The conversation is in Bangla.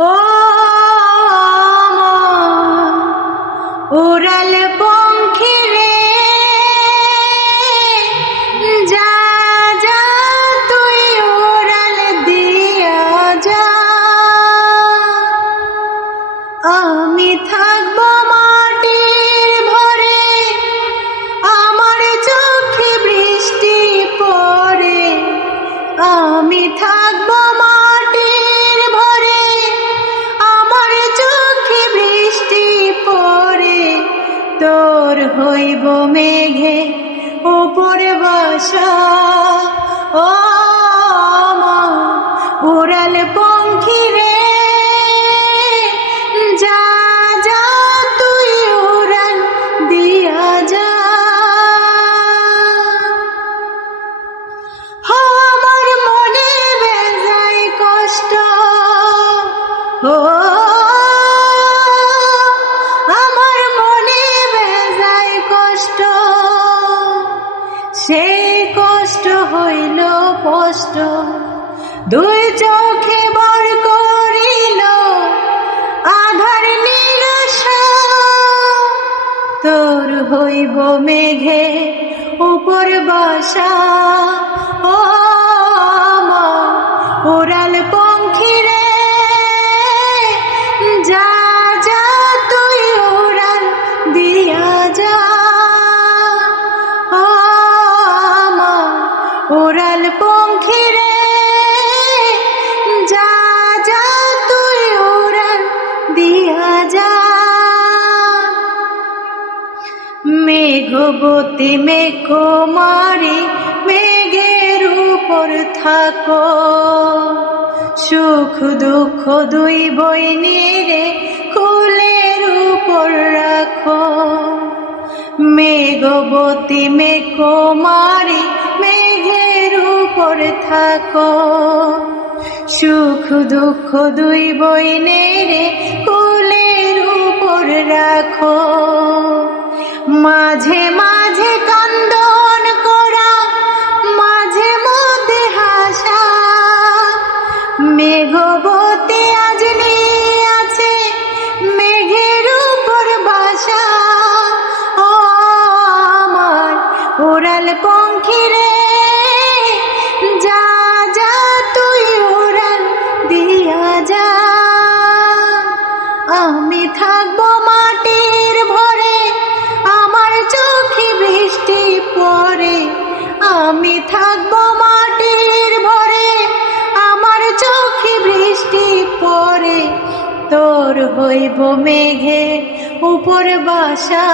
ও যা যা তুই দিয়া যা। আমি থাকব মাটির হইব মেঘে উপরে বাসা। ও হইল কষ্ট দুই চোখে বার করিল আধার নিরাশা তোর হইব মেঘে উপর বাসা। ও মেঘবতী মেঘমারি মেঘের উপর থাকো। সুখ দুঃখ দুই বইনিরে কুলের উপর রাখো। মেঘবতী মেঘমারি মেঘের উপর থাকো। সুখ দুঃখ দুই বইনেরে কুলের উপর রাখো। মাঝে মাঝে কান্দন করা, মাঝে মধ্যে হাসা। মেঘবতী আজ আছে, মেঘের উপর বাসা। ও আমার উড়াল পঙ্খী রে, যা যা, তুই উড়াল, দিয়া যা। আমি থাকব তোর হইব মেঘে উপর বাসা।